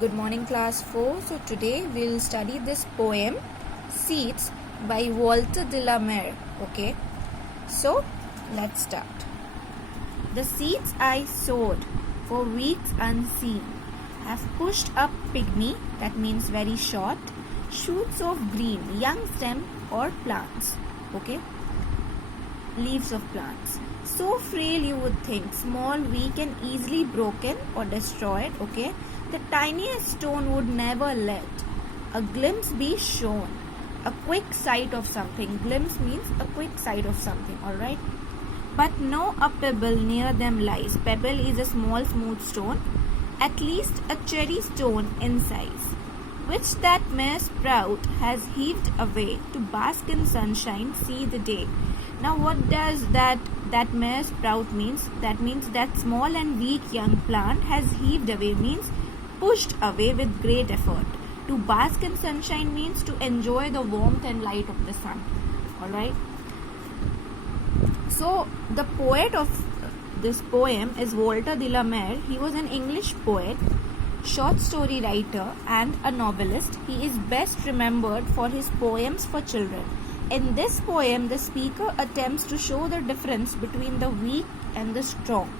Good morning, class 4. So today we'll study this poem Seeds by Walter de la Mare. Okay, so let's start. The seeds I sowed for weeks unseen have pushed up pygmy, that means very short, shoots of green, young stem or plants. Okay, leaves of plants. So frail you would think, small, weak and easily broken or destroyed. Okay, the tiniest stone would never let a glimpse be shown. A quick sight of something. Glimpse means a quick sight of something, alright? But no a pebble near them lies. Pebble is a small smooth stone, at least a cherry stone in size, which that mere sprout has heaved away to bask in sunshine, see the day. Now what does that mere sprout means? That means that small and weak young plant has heaved away, means pushed away with great effort. To bask in sunshine means to enjoy the warmth and light of the sun. Alright. So the poet of this poem is Walter de la Mare. He was an English poet, short story writer and a novelist. He is best remembered for his poems for children. In this poem, the speaker attempts to show the difference between the weak and the strong.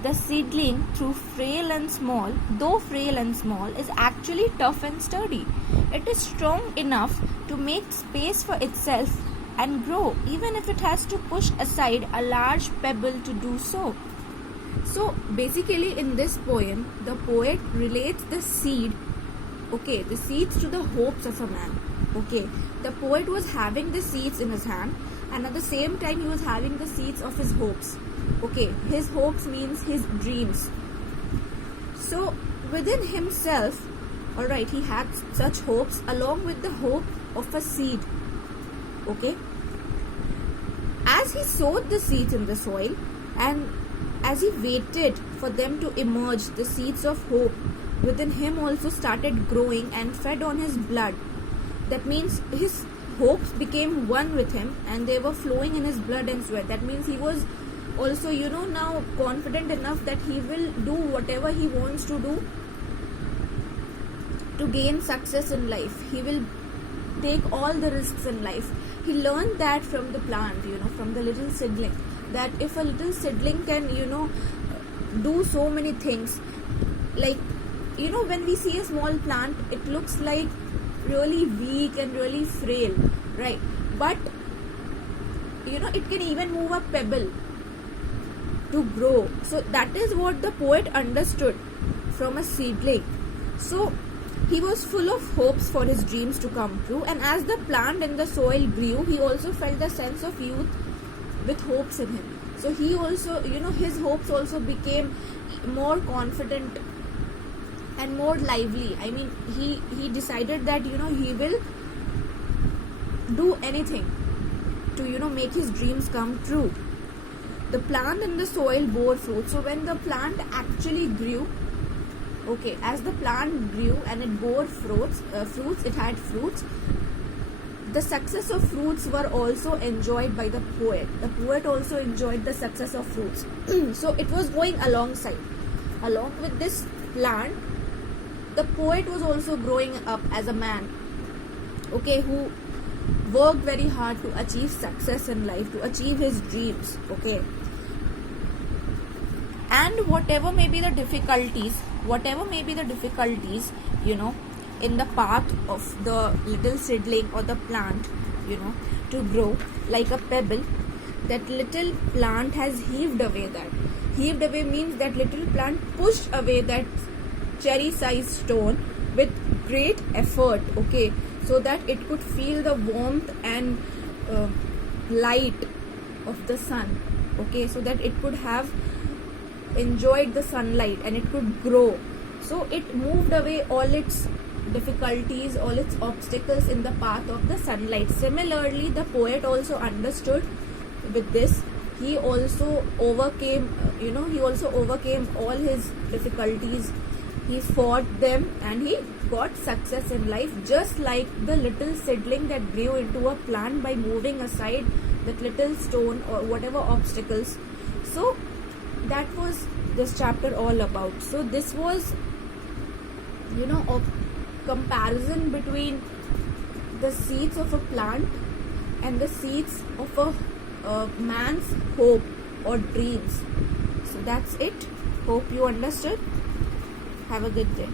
The seedling, though frail and small, is actually tough and sturdy. It is strong enough to make space for itself and grow, even if it has to push aside a large pebble to do so. So basically in this poem, the poet relates the seeds to the hopes of a man. Okay, the poet was having the seeds in his hand, and at the same time he was having the seeds of his hopes. Okay, his hopes means his dreams. So within himself, alright, he had such hopes along with the hope of a seed. Okay, as he sowed the seeds in the soil and as he waited for them to emerge, the seeds of hope within him also started growing and fed on his blood. That means his hopes became one with him and they were flowing in his blood and sweat. That means he was also, now confident enough that he will do whatever he wants to do to gain success in life. He will take all the risks in life. He learned that from the plant, from the little seedling, that if a little seedling can, do so many things, like, when we see a small plant, it looks like really weak and really frail, right? But, it can even move a pebble to grow. So that is what the poet understood from a seedling. So he was full of hopes for his dreams to come true, and as the plant in the soil grew, he also felt the sense of youth with hopes in him. So he also, his hopes also became more confident and more lively. I mean, he decided that, he will do anything to, make his dreams come true. The plant in the soil bore fruit. So when the plant actually grew, okay, as the plant grew and it bore fruits, it had fruits. The success of fruits were also enjoyed by the poet. The poet also enjoyed the success of fruits. So it was going alongside. Along with this plant, the poet was also growing up as a man, okay, who worked very hard to achieve success in life, to achieve his dreams, okay. And whatever may be the difficulties, in the path of the little seedling or the plant, to grow like a pebble, that little plant has heaved away that. Heaved away means that little plant pushed away that cherry-sized stone with great effort, okay, so that it could feel the warmth and light of the sun, okay, so that it could have enjoyed the sunlight and it could grow. So it moved away all its difficulties, all its obstacles in the path of the sunlight. Similarly, the poet also understood with this. He also overcame, all his difficulties. He fought them and he got success in life, just like the little seedling that grew into a plant by moving aside that little stone or whatever obstacles. So that was this chapter all about. So this was of comparison between the seeds of a plant and the seeds of a man's hope or dreams. So that's it. Hope you understood. Have a good day.